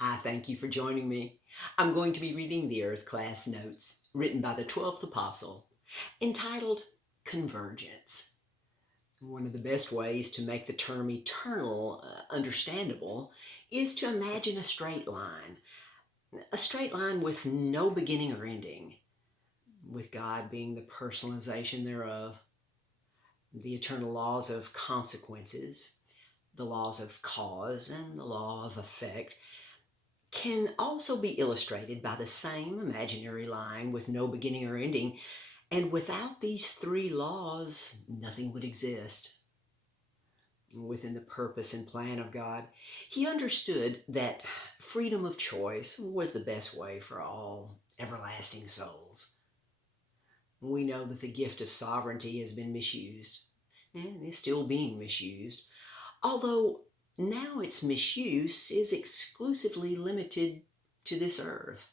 I thank you for joining me. I'm going to be reading the Earth class notes written by the 12th Apostle, entitled Convergence. One of the best ways to make the term eternal understandable is to imagine a straight line with no beginning or ending, with God being the personalization thereof. The eternal laws of consequences, the laws of cause, and the law of effect can also be illustrated by the same imaginary line with no beginning or ending, and without these three laws, nothing would exist. Within the purpose and plan of God, He understood that freedom of choice was the best way for all everlasting souls. We know that the gift of sovereignty has been misused and is still being misused, although now its misuse is exclusively limited to this earth.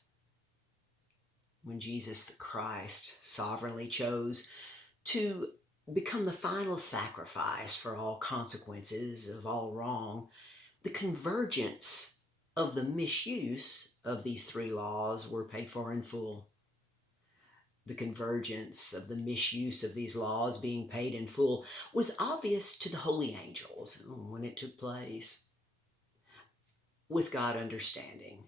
When Jesus the Christ sovereignly chose to become the final sacrifice for all consequences of all wrong, the convergence of the misuse of these three laws were paid for in full. The convergence of the misuse of these laws being paid in full was obvious to the holy angels when it took place. With God understanding,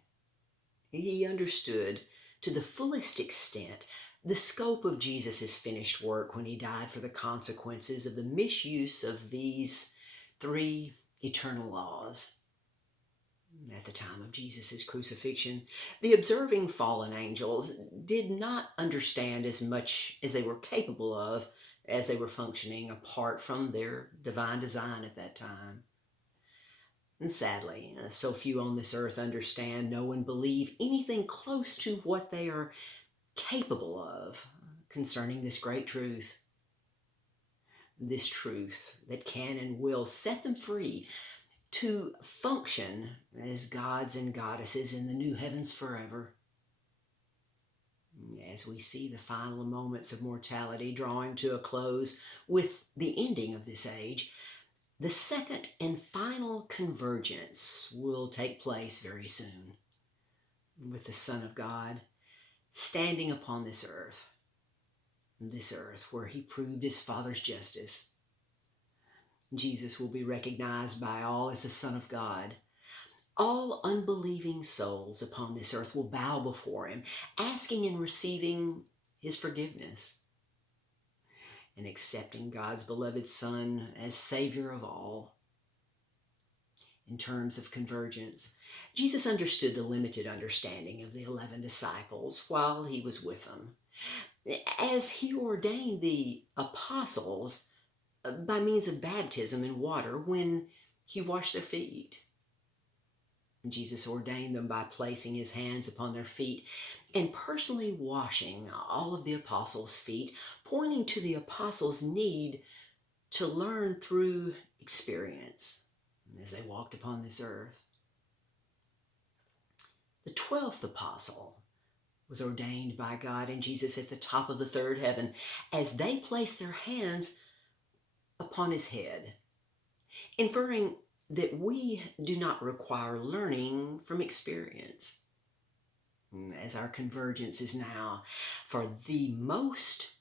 He understood to the fullest extent the scope of Jesus' finished work when He died for the consequences of the misuse of these three eternal laws. At the time of Jesus' crucifixion, the observing fallen angels did not understand as much as they were capable of as they were functioning apart from their divine design at that time. And sadly, so few on this earth understand, know, and believe anything close to what they are capable of concerning this great truth. This truth that can and will set them free to function as gods and goddesses in the new heavens forever. As we see the final moments of mortality drawing to a close with the ending of this age, the second and final convergence will take place very soon, with the Son of God standing upon this earth where He proved His Father's justice. Jesus will be recognized by all as the Son of God. All unbelieving souls upon this earth will bow before Him, asking and receiving His forgiveness, and accepting God's beloved Son as Savior of all. In terms of convergence, Jesus understood the limited understanding of the 11 disciples while He was with them, as He ordained the apostles by means of baptism in water when He washed their feet. Jesus ordained them by placing His hands upon their feet and personally washing all of the apostles' feet, pointing to the apostles' need to learn through experience as they walked upon this earth. The 12th apostle was ordained by God and Jesus at the top of the third heaven as they placed their hands upon His head, inferring that we do not require learning from experience, as our convergence is now, for the most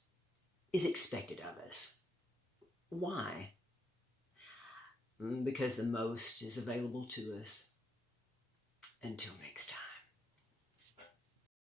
is expected of us. Why? Because the most is available to us. Until